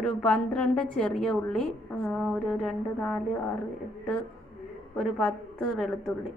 ഒരു 12 ചെറിയ ഉള്ളി, ഒരു 2, 4, 6, 8, ഒരു 10 വെളുത്തുള്ളി.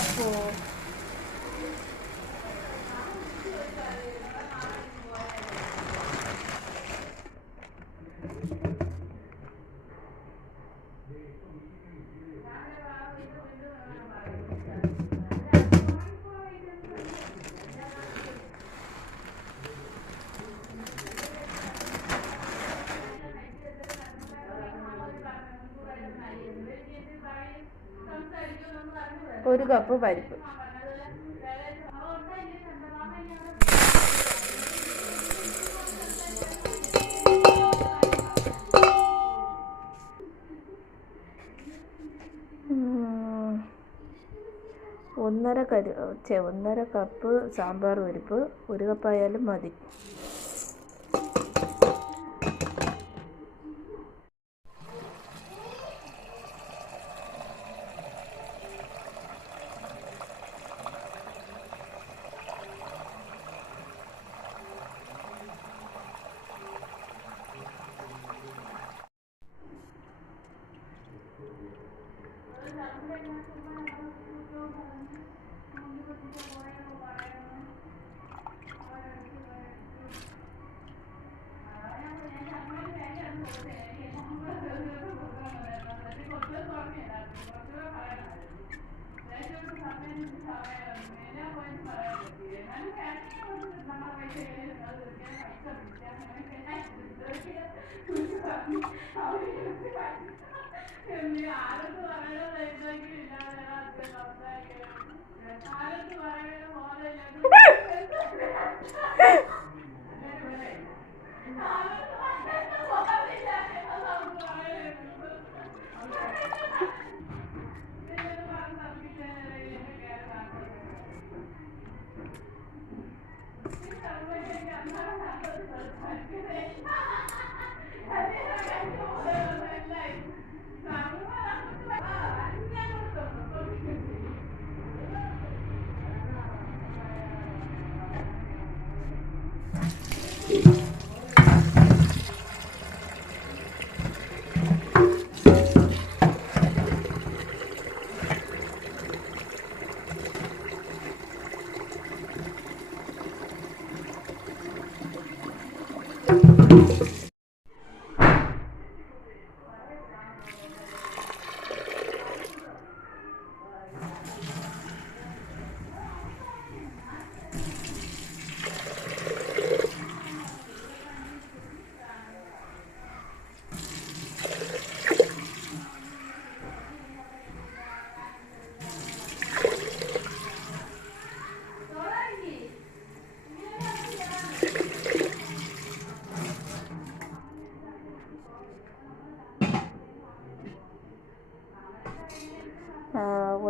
അപ്പോൾ ഒരു കപ്പ് പരിപ്പ്. ഒന്നര കപ്പ് സാമ്പാർ പരിപ്പ്, ഒരു കപ്പായാലും മതി.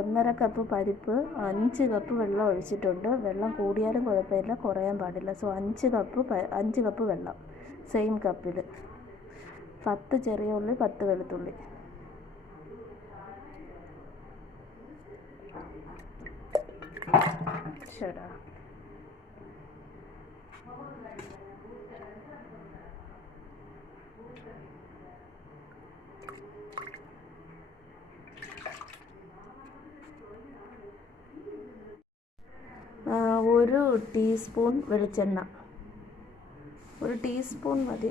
ഒന്നര കപ്പ് പരിപ്പ്, 5 കപ്പ് വെള്ളം ഒഴിച്ചിട്ടുണ്ട്. വെള്ളം കൂടിയാലും കുഴപ്പമില്ല, കുറയാൻ പാടില്ല. സോ 5 കപ്പ് വെള്ളം സെയിം കപ്പിൽ. 10 ചെറിയ ഉള്ളി, 10 വെളുത്തുള്ളി. ശരി. ഒരു ടീസ്പൂൺ വെളിച്ചെണ്ണ, 1 ടീസ്പൂൺ മതി.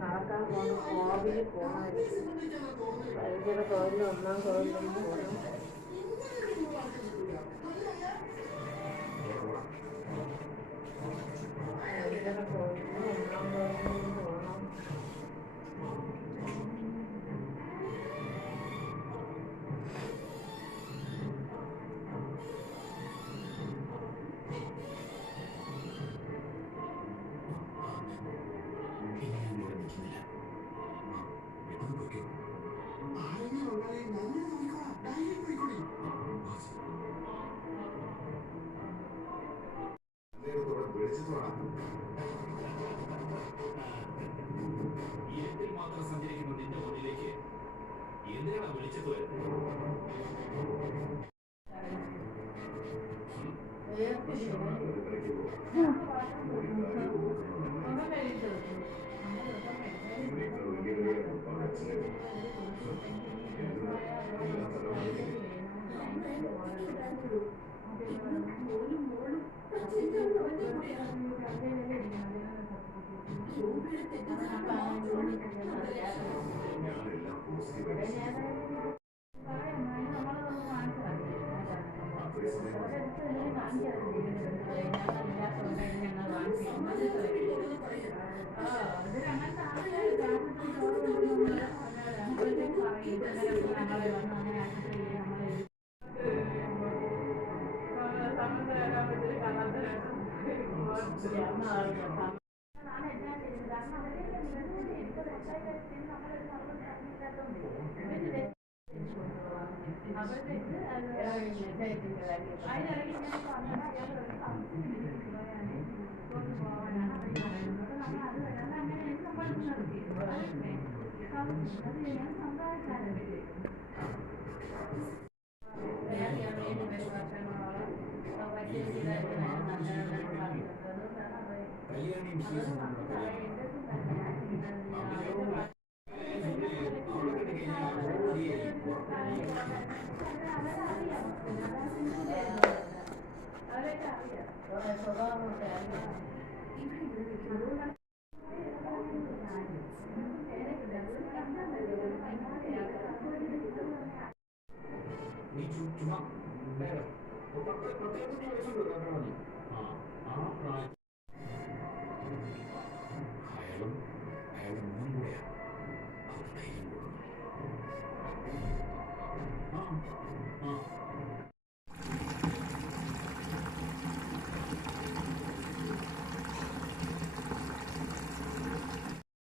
നടക്കാൻ പോകണം, ഹോബിയിൽ പോകണം, വൈദ്യുത കോവിലിൽ 1-ാം കോവിലിൽ പോകണം.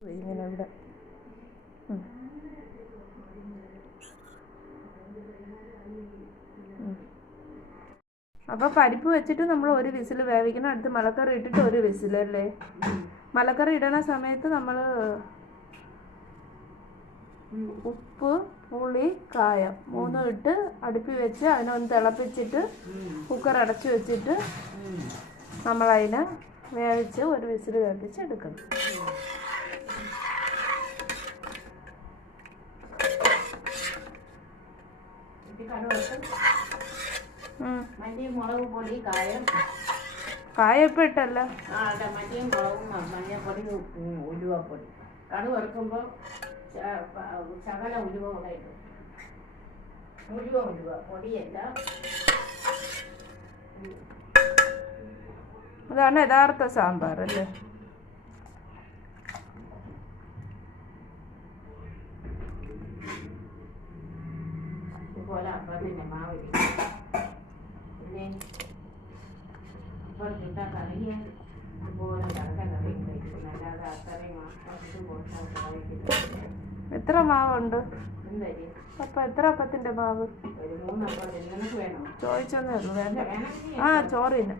ഇങ്ങനെ ഇവിടെ അപ്പോൾ പരിപ്പ് വെച്ചിട്ട് നമ്മൾ ഒരു വിസിൽ വേവിക്കണം. അടുത്ത് മലക്കറി ഇട്ടിട്ട് ഒരു വിസിലല്ലേ. മലക്കറി ഇടണ സമയത്ത് നമ്മൾ ഉപ്പ്, പുളി, കായം മൂന്നും ഇട്ട് അടുപ്പിൽ വെച്ച് അതിനൊന്ന് തിളപ്പിച്ചിട്ട് കുക്കർ അടച്ചു വെച്ചിട്ട് നമ്മളതിനെ വേവിച്ച് ഒരു വിസിൽ കേൾപ്പിച്ച് എടുക്കണം. മുളക് പൊടി, കായം കായപ്പം ഇട്ടല്ല, മല്ലിയും മുളകും മഞ്ഞപ്പൊടി, ഉലുവപ്പൊടി. കടുക് വറുക്കുമ്പോൾ ശകല ഉലുവ കൂടെ ഇട്ടു. ഉലുവ പൊടിയല്ല. അതാണ് യഥാർത്ഥ സാമ്പാർ അല്ലേ. ഇതുപോലെ അപ്പത്തിൻ്റെ മാവ് പിന്നെ അപ്പം ചുട്ടാൽ കറിയ അതുപോലെ കടക്ക കറി കഴിക്കുന്നു. അല്ലാതെ അത്രയും ഇത് കൊടുത്താൽ കഴിക്കുന്നത്. എത്ര മാവുണ്ട് എന്തായാലും അപ്പം? എത്ര അപ്പത്തിൻ്റെ മാവ്? ഒരു 3 അപ്പം നിനക്ക് വേണോ? ചോദിച്ചൊന്നേ ഉള്ളൂ. വേണ്ട. ചോറിന്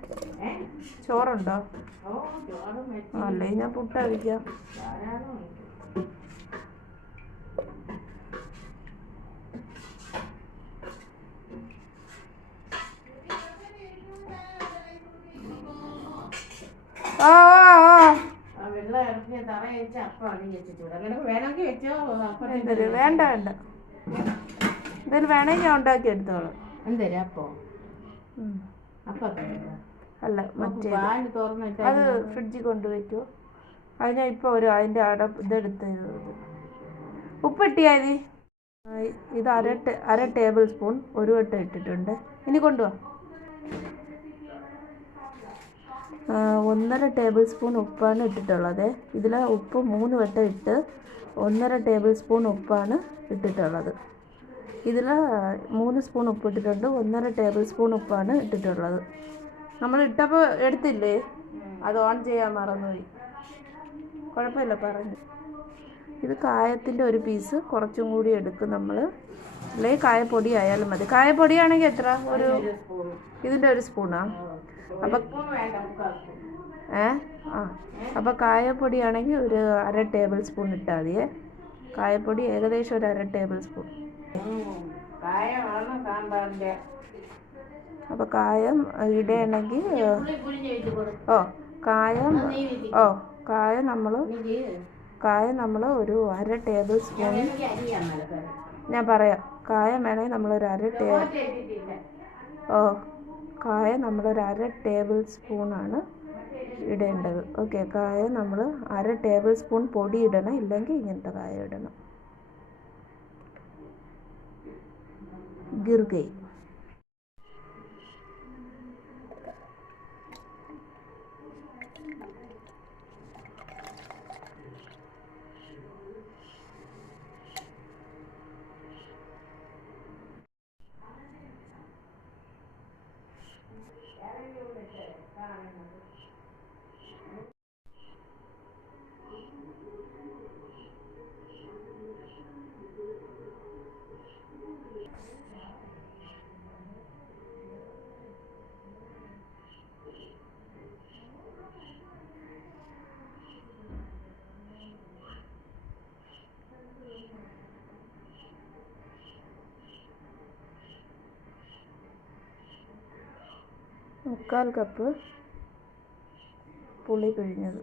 ചോറുണ്ടോ? അല്ലേ ഞാൻ പുട്ടഴിക്കാം. ധാരാളം വെള്ളം ഇറക്കി തറ വെച്ച് അപ്പം അണി വെച്ചിട്ട് അങ്ങനെ വേണമെങ്കിൽ വെച്ചോ. വേണ്ട വേണ്ട, എന്തായാലും വേണമെങ്കിൽ ഞാൻ ഉണ്ടാക്കി എടുത്തോളാം. എന്തേലും അപ്പം അപ്പം അല്ല മറ്റേ തുറന്നിട്ട് അത് ഫ്രിഡ്ജിൽ കൊണ്ടുവയ്ക്കോ. അത് ഞാൻ ഇപ്പോൾ അതിൻ്റെ ഇതെടുത്ത് ഉപ്പിട്ടിയാതി. ഇത് അര ടേബിൾ സ്പൂൺ ഒരു വട്ടം ഇട്ടിട്ടുണ്ട്. ഇനി കൊണ്ടുപോവാ. 1.5 ടേബിൾ സ്പൂൺ ഉപ്പാണ് ഇട്ടിട്ടുള്ളത്. ഇതിൽ ഉപ്പ് 3 വട്ടം ഇട്ട് 1.5 ടേബിൾ സ്പൂൺ ഉപ്പാണ് ഇട്ടിട്ടുള്ളത്. ഇതിൽ 3 സ്പൂൺ ഉപ്പ് ഇട്ടിട്ടുണ്ട്. 1.5 ടേബിൾ സ്പൂൺ ഉപ്പാണ് ഇട്ടിട്ടുള്ളത്. നമ്മൾ ഇട്ടപ്പോൾ എടുത്തില്ലേ, അത് ഓൺ ചെയ്യാൻ മറന്നുപോയി. കുഴപ്പമില്ല, പറഞ്ഞു. ഇത് കായത്തിൻ്റെ ഒരു പീസ് കുറച്ചും കൂടി എടുക്കും നമ്മൾ. അല്ലെങ്കിൽ കായപ്പൊടി ആയാലും മതി. കായപ്പൊടിയാണെങ്കിൽ എത്ര? ഇതിൻ്റെ ഒരു സ്പൂണാ. അപ്പം അപ്പോൾ കായപ്പൊടിയാണെങ്കിൽ ഒരു 1/2 ടേബിൾ സ്പൂൺ ഇട്ടാൽ മതിയേ. കായപ്പൊടി ഏകദേശം ഒരു 1/2 ടേബിൾ സ്പൂൺ. കായമാണ് സാമ്പാറിൻ്റെ. അപ്പോൾ കായം ഇടണമെങ്കിൽ പുളിഞ്ഞ് വെച്ച് കൊടുക്കും. ഓ കായം നീ വീട്ടിൽ ഓ കായം നമ്മൾ ഒരു 1/2 ടേബിൾ സ്പൂൺ, എനിക്ക് അരിയാൻ മലക്കറി ഞാൻ പറയാം, കായം വേണമെങ്കിൽ നമ്മളൊരു കായം നമ്മളൊരു 1/2 ടേബിൾ സ്പൂണാണ് ഇടേണ്ടത്. ഓക്കെ, കായം നമ്മൾ 1/2 ടേബിൾ സ്പൂൺ പൊടി ഇടണം, ഇല്ലെങ്കിൽ ഇങ്ങനത്തെ കായം ഇടണം. ഗിർഗൈ മുക്കാൽ കപ്പ് പുളി പിഴിഞ്ഞത്,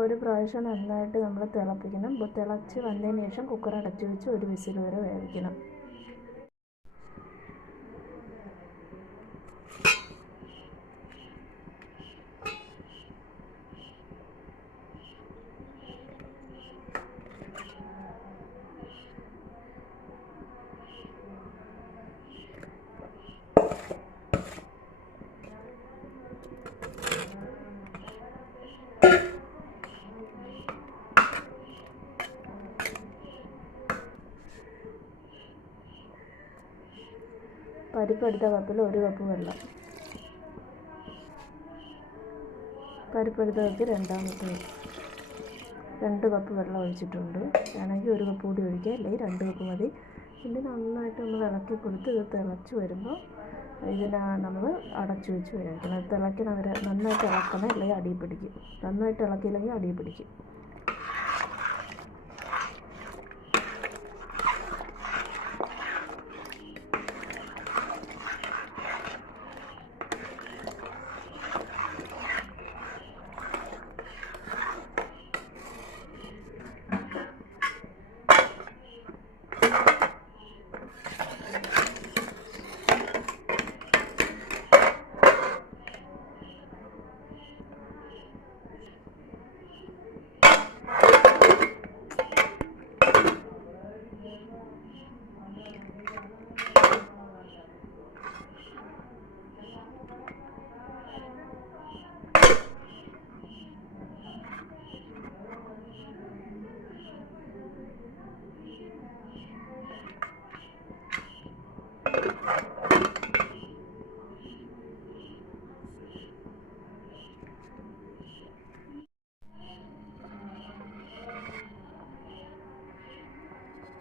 ഒരു പ്രാവശ്യം നന്നായിട്ട് നമ്മൾ തിളപ്പിക്കണം. തിളച്ച് വന്നതിന് ശേഷം കുക്കർ അടച്ചു വെച്ച് ഒരു വിസിൽ വരെ വേവിക്കണം. പരിപ്പെടുത്ത കപ്പിൽ 1 കപ്പ് വെള്ളം, പരിപ്പെടുത്ത കപ്പിൽ 2 കപ്പ് വെള്ളം ഒഴിച്ചിട്ടുണ്ട്. വേണമെങ്കിൽ 1 കപ്പ് കൂടി ഒഴിക്കുക, അല്ലെങ്കിൽ 2 കപ്പ് മതി. പിന്നെ നന്നായിട്ട് നമ്മൾ ഇളക്കി കൊടുത്ത് ഇത് തിളച്ച് വരുമ്പോൾ ഇതിനെ നമ്മൾ അടച്ചു വെച്ച് വേവിക്കണം. തിളയ്ക്കണവരെ നന്നായിട്ട് ഇളക്കണം, അല്ലെങ്കിൽ അടിയിൽ പിടിക്കും. നന്നായിട്ട് ഇളക്കിയില്ലെങ്കിൽ അടിയിൽ പിടിക്കും.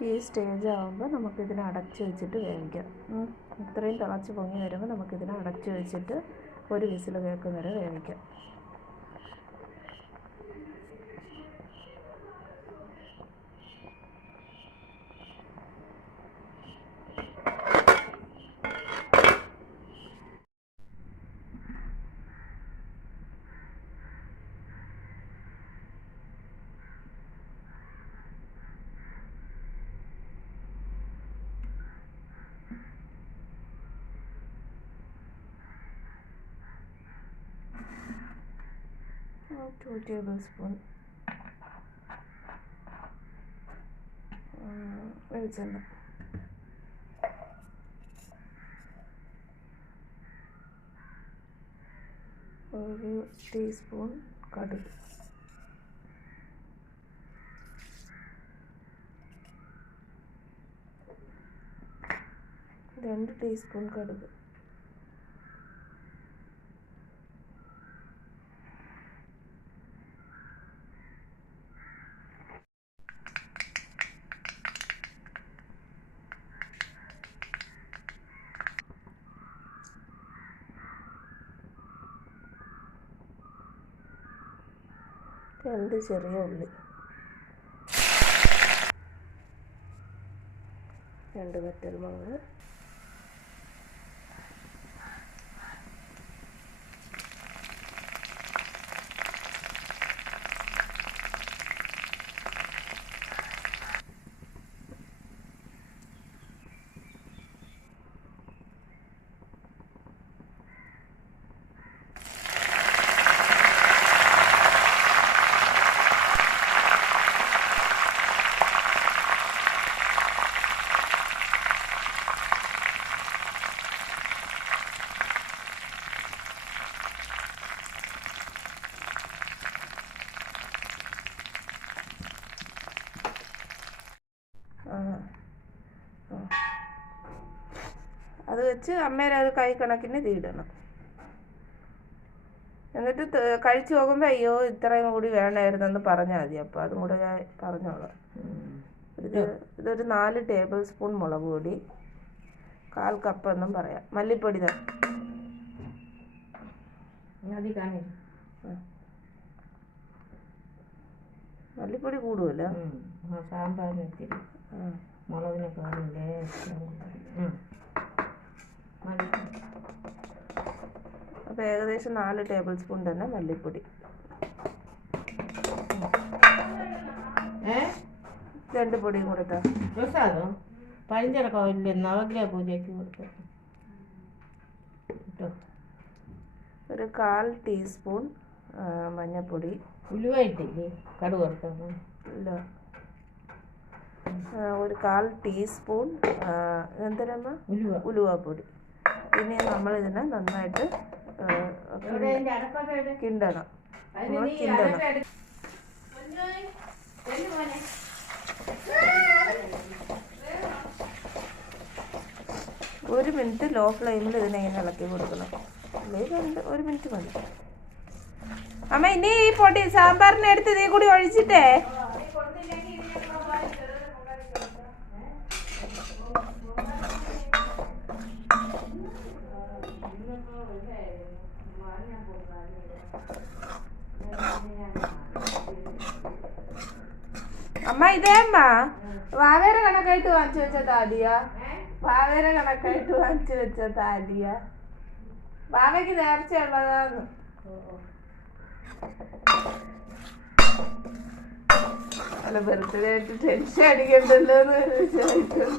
ഈ സ്റ്റേജ് ആകുമ്പോൾ നമുക്കിതിനെ അടച്ച് വെച്ചിട്ട് വേവിക്കാം. ഇത്രയും തിളച്ച് പൊങ്ങി വരുമ്പോൾ നമുക്കിതിനെ അടച്ച് വെച്ചിട്ട് ഒരു വിസിൽ കേൾക്കും വരെ വേവിക്കാം. or 2 tablespoon വെളിച്ചെണ്ണ. ഒരു ടീസ്പൂൺ കടുക്. 2 ടീസ്പൂൺ കടുക്, രണ്ട് ചെറിയ ഉള്ളി, 2 വറ്റൽമുളക്, അത് വെച്ച് അമ്മേരെ അത് കൈ കണക്കിന് തീടണം. എന്നിട്ട് കഴിച്ചു നോക്കുമ്പോൾ അയ്യോ ഇത്രയും കൂടി വേണമായിരുന്നെന്ന് പറഞ്ഞാൽ മതി. അപ്പോൾ അതും കൂടെ ഞാൻ പറഞ്ഞോളാം. ഇതൊരു 4 ടേബിൾ സ്പൂൺ മുളക് പൊടി, 1/4 കപ്പ് എന്നും പറയാം. മല്ലിപ്പൊടി മല്ലിപ്പൊടി കൂടുമല്ലോ സാമ്പാറിന് മുളകിനെ കാണില്ലേ. അപ്പോൾ ഏകദേശം 4 ടേബിൾ സ്പൂൺ തന്നെ മല്ലിപ്പൊടി. 2 പൊടിയും കൊടുത്താൽ പഞ്ചരക്ക വലിയ നവഗ്രഹ പൂജയ്ക്ക് കൊടുത്തു. ഒരു 1/4 ടീസ്പൂൺ മഞ്ഞൾപ്പൊടി. ഉലുവായിട്ടില്ലേ കടുക് വറുത്തത്? ഇല്ല. ഒരു 1/4 ടീസ്പൂൺ എന്തരമ്മ ഉലുവാപ്പൊടി. ഇനി നമ്മളിതിനെ നന്നായിട്ട് കിണ്ടണം. കിണ്ടണം. 1 മിനിറ്റ് ലോ ഫ്ലെയിമിൽ ഇതിനെ ഇങ്ങനെ ഇളക്കി കൊടുക്കണം. അല്ലെങ്കിൽ 1 മിനിറ്റ് മതി. അമ്മ ഇനി ഈ പൊടി സാമ്പാറിന് എടുത്ത് ഇതേ കൂടി ഒഴിച്ചിട്ടേ അമ്മ ഇതേ അമ്മ വാവേരെ കണക്കായിട്ട് വാങ്ങിച്ചു വെച്ച താലിയ. വാവേരെ കണക്കായിട്ട് വാങ്ങിച്ചു വെച്ച താലിയ. വാവയ്ക്ക് നേർച്ചയുള്ളതാന്ന്. അല്ല ബർത്ത്ഡേ ആയിട്ട് ടെൻഷൻ അടിക്കണ്ടല്ലോ എന്ന് വിചാരിക്കും.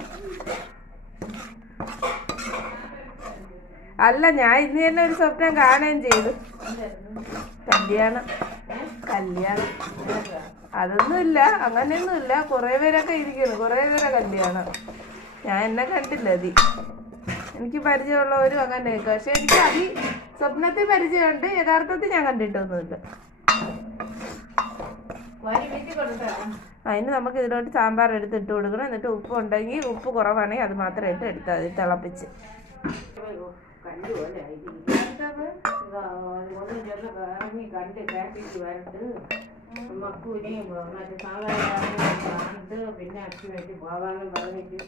അല്ല ഞാൻ ഇന്ന് തന്നെ ഒരു സ്വപ്നം കാണുകയും ചെയ്തു. കല്യാണം. അതൊന്നുമില്ല, അങ്ങനെയൊന്നുമില്ല. കുറേ പേരൊക്കെ ഇരിക്കുന്നു, കുറേ പേരെ കല്യാണം. ഞാൻ എന്നെ കണ്ടില്ല. എനിക്ക് പരിചയമുള്ളവരും അങ്ങനെയൊക്കെ. പക്ഷെ എനിക്ക് സ്വപ്നത്തിൽ പരിചയമുണ്ട്, യഥാർത്ഥത്തിൽ ഞാൻ കണ്ടിട്ടൊന്നുമില്ല. അതിന് നമുക്ക് ഇതിലോട്ട് സാമ്പാർ എടുത്തിട്ട് കൊടുക്കണം. എന്നിട്ട് ഉപ്പ് ഉണ്ടെങ്കിൽ ഉപ്പ് കുറവാണെങ്കിൽ അത് മാത്രം എടുത്താൽ മതി തിളപ്പിച്ച്. മക്കൂരി മറ്റേ സാധാരണ പിന്നെ അച്ഛൻ വെച്ച് പോവാനും പറഞ്ഞിട്ട്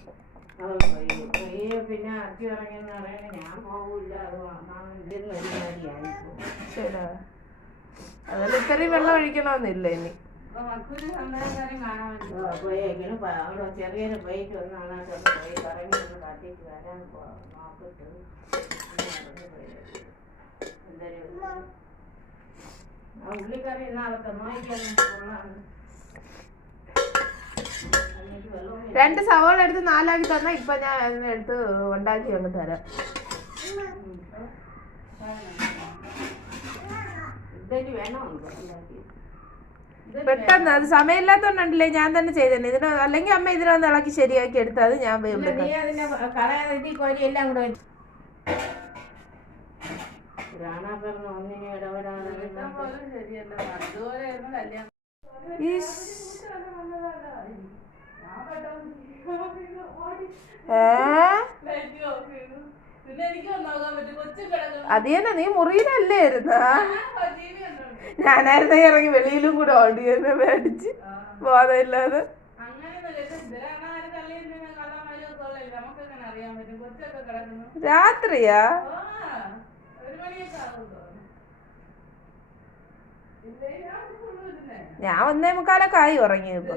അവൻ പോയി. പിന്നെ അച്ഛൻ ഇറങ്ങിയെന്ന് പറയുന്നത് ഞാൻ പോകില്ല, അത് ഇതിന്ന് ഒരു മടിയായിപ്പോ. ശരി, അതിൽ ഇത്രയും വെള്ളം ഒഴിക്കണമെന്നില്ല. ഇനി മക്കൂര് സന്ദേശകാരം കാണാമല്ലോ. പോയെങ്കിലും അവിടെ ചെറിയൊരു പോയിട്ട് വന്ന് നന്നായിട്ട് പോയി കറങ്ങി ഒന്ന് കാട്ടിട്ട് വരാൻ നോക്കിട്ട് എന്തായാലും ആ ഉള്ളിക്കറി എന്നാളൊക്കെ നോക്കിയാണ്. 2 സവാള എടുത്ത് 4 ആക്കി തന്നാൽ ഇപ്പൊ ഞാൻ അതിനെടുത്ത് ഉണ്ടാക്കി കൊണ്ട് തരാം. പെട്ടെന്ന് അത് സമയമില്ലാത്തോണ്ടല്ലേ ഞാൻ തന്നെ ചെയ്തേ. ഇതിന് അല്ലെങ്കിൽ അമ്മ ഇതിനൊന്ന് ഇളക്കി ശരിയാക്കി എടുത്താൽ അത് ഞാൻ എല്ലാം കൂടെ ാണാപ്പറഞ്ഞ ഒന്നിനെ ഇടപെടാതെ ഞാൻ പെട്ടെന്ന് ഓടി ലൈറ്റ് ഓഫ് ചെയ്തു. പിന്നെ എനിക്ക് നോക്കാൻ പറ്റും, കൊച്ചു കിടക്കുന്നു. അത് തന്നെ, നീ മുറിയിലല്ലേ ഇരുന്ന? ടി വി കണ്ടോണ്ട്. ഞാനായിരുന്നു ഇറങ്ങി വെളിയിലും കൂടെ ഓടി എന്നെ മേടിച്ച് ബോധമില്ലാതെ. രാത്രിയാ? ഞാൻ 1:45 ആയി ഉറങ്ങിയപ്പോ.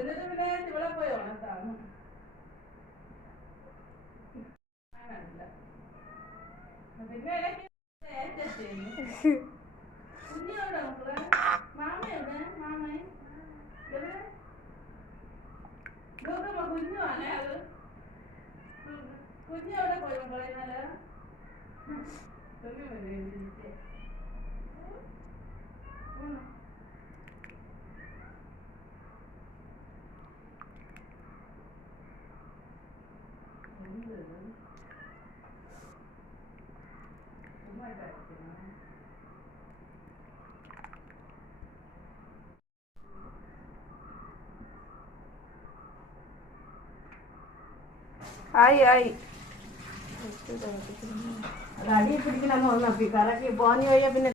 കുഞ്ഞവിടെ പോയി മക്കളെ. ആയി ആയി. അത് അടിയിൽ പിടിക്കണമെന്ന് പറഞ്ഞപ്പി കറക്കി പോഞ്ഞു കഴിയാ പിന്നെ